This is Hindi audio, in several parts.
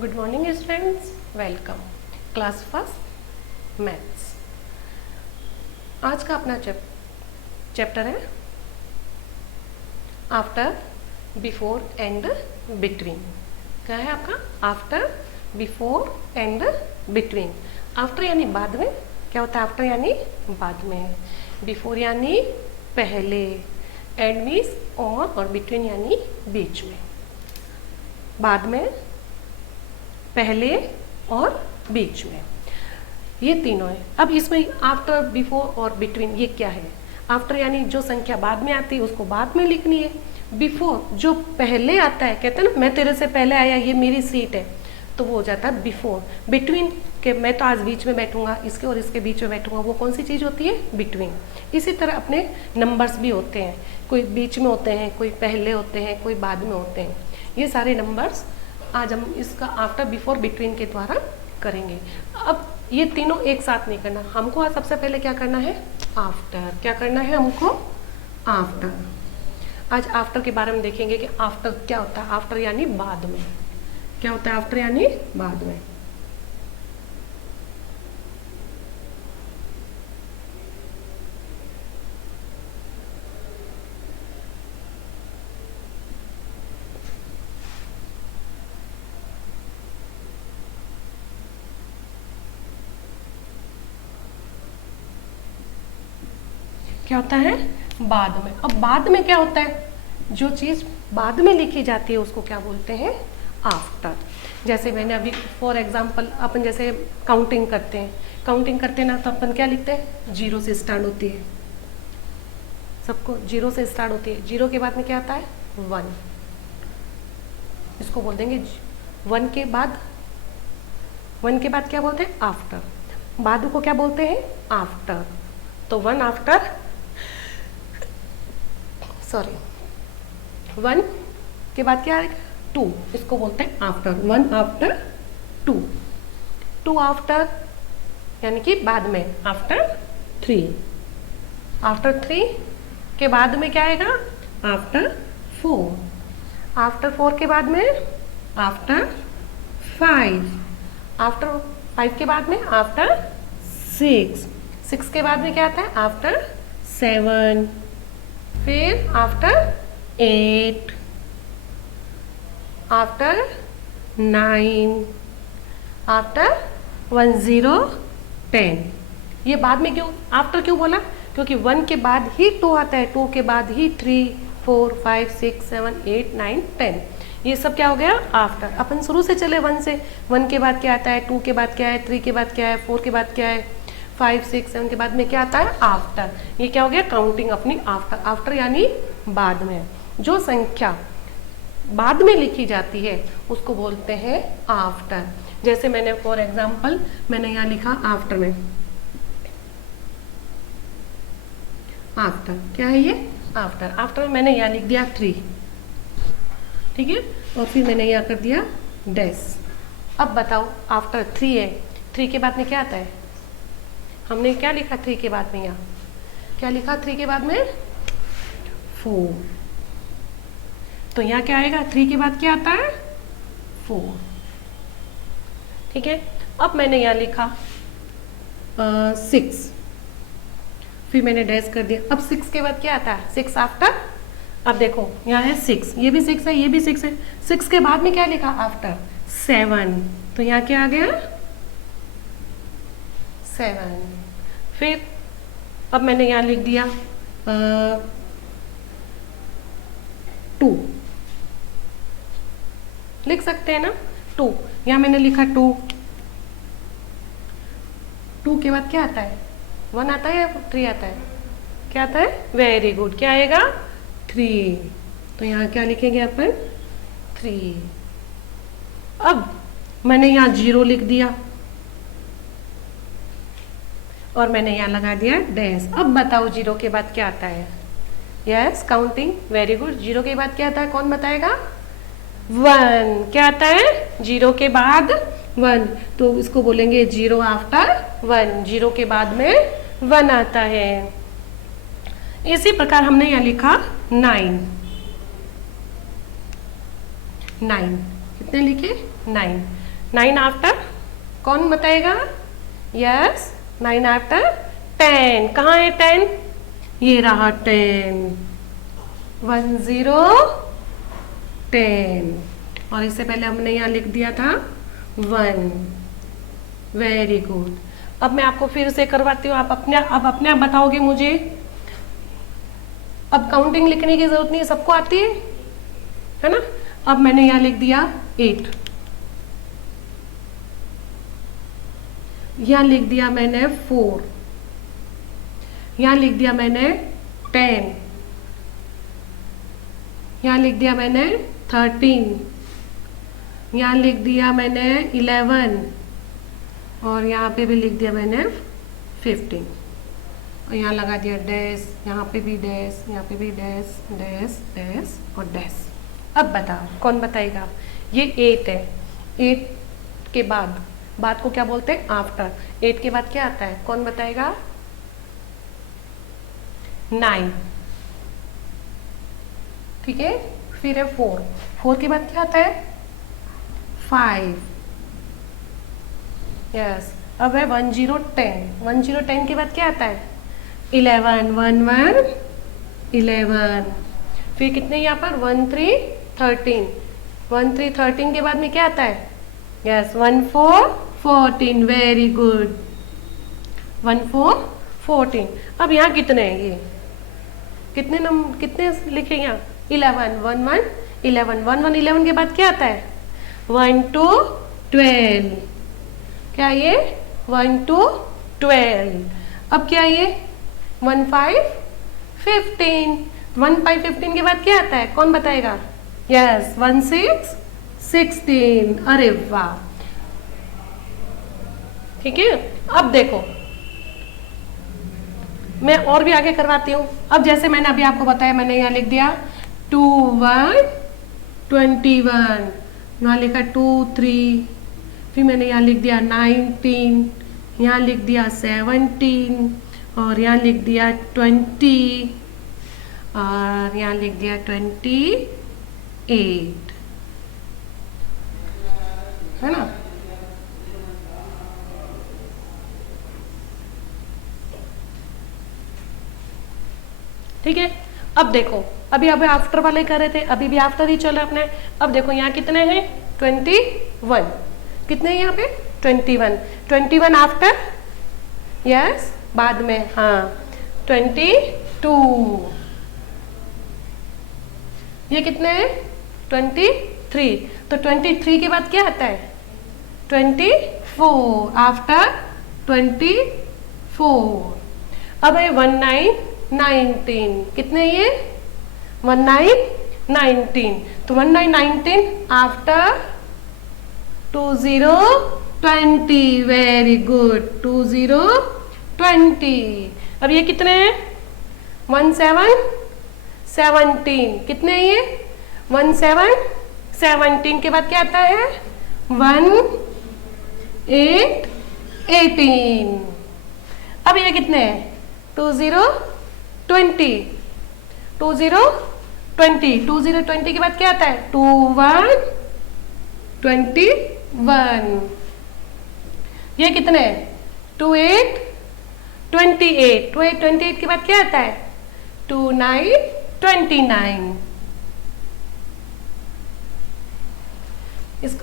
Good morning students, welcome class first maths. आज का अपना चैप्टर है आफ्टर, बिफोर एंड बिटवीन। क्या है आपका? After, before and between. After यानी बाद में। क्या होता है आफ्टर? यानी बाद में। बिफोर यानी पहले, एंड मीन्स और बिटवीन यानी बीच में। बाद में, पहले और बीच में, ये तीनों है। अब इसमें आफ्टर, बिफोर और बिटवीन ये क्या है? आफ्टर यानी जो संख्या बाद में आती है उसको बाद में लिखनी है। बिफोर जो पहले आता है, कहते हैं ना मैं तेरे से पहले आया, ये मेरी सीट है, तो वो हो जाता है बिफोर। बिटवीन के मैं तो आज बीच में बैठूंगा, इसके और इसके बीच में बैठूंगा, वो कौन सी चीज़ होती है? बिटवीन। इसी तरह अपने नंबर्स भी होते हैं, कोई बीच में होते हैं, कोई पहले होते हैं, कोई बाद में होते हैं। ये सारे नंबर्स आज हम इसका आफ्टर, बिफोर, बिटवीन के द्वारा करेंगे। अब ये तीनों एक साथ नहीं करना हमको। आज सबसे पहले क्या करना है? आफ्टर। क्या करना है हमको? आफ्टर। आज आफ्टर के बारे में देखेंगे कि आफ्टर क्या होता है। आफ्टर यानी बाद में। क्या होता है आफ्टर? यानी बाद में। क्या होता है? बाद में। अब बाद में क्या होता है? जो चीज़ बाद में लिखी जाती है उसको क्या बोलते हैं? आफ्टर। जैसे मैंने अभी फॉर एग्जांपल, अपन जैसे काउंटिंग करते हैं ना, तो अपन क्या लिखते हैं? जीरो से स्टार्ट होती है, सबको जीरो से स्टार्ट होती है। जीरो के बाद में क्या आता है? वन। इसको बोल देंगे वन के बाद। वन के बाद क्या बोलते हैं? आफ्टर। बाद को क्या बोलते हैं? आफ्टर। तो वन आफ्टर, सॉरी, वन के बाद क्या आएगा? टू। इसको बोलते हैं after. One after two. Two after यानी कि बाद में, आफ्टर थ्री। आफ्टर थ्री के बाद में क्या आएगा? After four. आफ्टर फोर के बाद में आफ्टर फाइव। आफ्टर फाइव के बाद में आफ्टर सिक्स। सिक्स के बाद में क्या आता है? After seven. फिर after eight, after nine, after one zero ten. ये बाद में क्यों आफ्टर क्यों बोला? क्योंकि वन के बाद ही टू आता है, टू के बाद ही three, four, five, six, seven, eight, nine, ten. ये सब क्या हो गया? आफ्टर। अपन शुरू से चले वन से। वन के बाद क्या आता है? टू के बाद क्या है? थ्री के बाद क्या है? फोर के बाद क्या है? फाइव, सिक्स, सेवन के बाद में क्या आता है? आफ्टर। ये क्या हो गया? काउंटिंग अपनी आफ्टर। आफ्टर यानी बाद में। जो संख्या बाद में लिखी जाती है उसको बोलते हैं आफ्टर। जैसे मैंने फॉर एग्जांपल मैंने यहाँ लिखा आफ्टर में, आफ्टर क्या है ये? आफ्टर। आफ्टर मैंने यहाँ लिख दिया थ्री, ठीक है, और फिर मैंने यहाँ कर दिया डैश। अब बताओ आफ्टर थ्री है, थ्री के बाद में क्या आता है? हमने क्या लिखा थ्री के बाद में? यहाँ क्या लिखा थ्री के बाद में? फोर। तो यहाँ क्या आएगा? थ्री के बाद क्या आता है? फोर। ठीक है। अब मैंने यहाँ लिखा सिक्स, फिर मैंने डैश कर दिया। अब सिक्स के बाद क्या आता है? Six after. अब देखो यहाँ है सिक्स, ये भी सिक्स है, ये भी सिक्स है। सिक्स के बाद में क्या लिखा? After seven. तो यहाँ क्या आ गया? सेवन। फिर अब मैंने यहाँ लिख दिया टू, लिख सकते हैं ना टू। यहाँ मैंने लिखा टू। टू के बाद क्या आता है? वन आता है या थ्री आता है? क्या आता है? Very good. क्या आएगा? थ्री। तो यहाँ क्या लिखेंगे अपन? थ्री। अब मैंने यहाँ जीरो लिख दिया और मैंने यहाँ लगा दिया डैश। अब बताओ जीरो के बाद क्या आता है? Yes, counting, very good. Zero के बाद क्या आता है? कौन बताएगा? वन। क्या आता है जीरो के बाद? वन। तो इसको बोलेंगे जीरो आफ्टर वन। जीरो के बाद में वन आता है। इसी प्रकार हमने यहाँ लिखा नाइन। नाइन कितने लिखे? नाइन। 9 आफ्टर, कौन बताएगा? यस, 9 आफ्टर 10, कहाँ है 10? ये रहा 10, 1 0 10, और इससे पहले हमने यहाँ लिख दिया था 1। Very good. अब मैं आपको फिर से करवाती हूँ, अब अपने आप बताओगे मुझे। अब काउंटिंग लिखने की जरूरत नहीं है, सबको आती है ना? अब मैंने यहाँ लिख दिया 8, यहाँ लिख दिया मैंने 4, यहाँ लिख दिया मैंने 10, यहाँ लिख दिया मैंने 13, यहाँ लिख दिया मैंने 11, और यहाँ पे भी लिख दिया मैंने 15, और यहाँ लगा दिया डैश, यहाँ पे भी डैश, यहाँ पे भी डैश, डैश डैश और डैश। अब बताओ कौन बताएगा? ये 8 है, 8 के बाद को क्या बोलते हैं? आफ्टर। 8 के बाद क्या आता है? कौन बताएगा? 9, ठीक है। फिर है 4 के बाद क्या आता है? 5, यस। अब है 1 0 10, 1 0 10 के बाद क्या आता है? 11, 1 1 11। फिर कितने यहाँ पर? 1 3 13, 1 3 13 के बाद में क्या आता है? यस, 1 4 14। Very good, 1 4 14। अब यहाँ कितने हैं? ये कितने लिखे यहाँ? 11, 1 1 11, 1 1 11 के बाद क्या आता है? 1 2 12। क्या ये? 1 2 12। अब क्या ये? 1 5 15, 1 5 15 के बाद क्या आता है? कौन बताएगा? यस, 1 6 16। अरे वाह, ठीक है। अब देखो मैं और भी आगे करवाती हूँ। अब जैसे मैंने अभी आपको बताया, मैंने यहाँ लिख दिया 2 1 21, यहाँ लिखा 2 3, फिर मैंने यहाँ लिख दिया 19, यहाँ लिख दिया 17, और यहाँ लिख दिया 20, और यहाँ लिख दिया 28, है ना? ठीक है। अब देखो, अभी आफ्टर वाले कर रहे थे, अभी भी आफ्टर ही चल रहा अपने। अब देखो यहाँ कितने हैं? 21। कितने हैं यहाँ पे? 21। 21 आफ्टर, यस, बाद में, हाँ 22। ये कितने हैं? 23। तो 23 के बाद क्या आता है? 24 आफ्टर 24। अब है 19 19, कितने ये? 19 19। तो 19 19 आफ्टर 20 20। Very good, 20 20। अब ये कितने हैं? 17 17। कितने हैं ये? 17 17 के बाद क्या आता है? 1 8 18। अब ये कितने हैं? 20 20 20 20। 20 20 के बाद क्या आता है? 21 21। ये कितने हैं? 28 28। 28 के बाद क्या आता है? 29 29।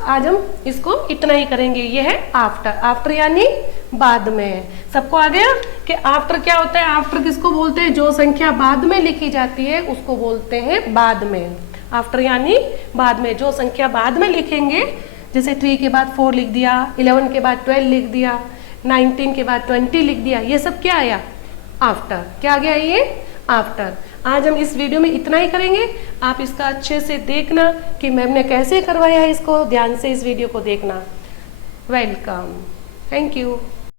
आज हम इसको इतना ही करेंगे। ये है आफ्टर। आफ्टर यानी बाद में। सबको आ गया कि आफ्टर क्या होता है? आफ्टर किसको बोलते हैं? जो संख्या बाद में लिखी जाती है उसको बोलते हैं बाद में। आफ्टर यानी बाद में, जो संख्या बाद में लिखेंगे, जैसे 3 के बाद 4 लिख दिया, 11 के बाद 12 लिख दिया, 19 के बाद 20 लिख दिया, ये सब क्या आया? आफ्टर। क्या आ गया ये? आफ्टर। आज हम इस वीडियो में इतना ही करेंगे। आप इसका अच्छे से देखना कि मैम ने कैसे करवाया है, इसको ध्यान से इस वीडियो को देखना। Welcome, thank you.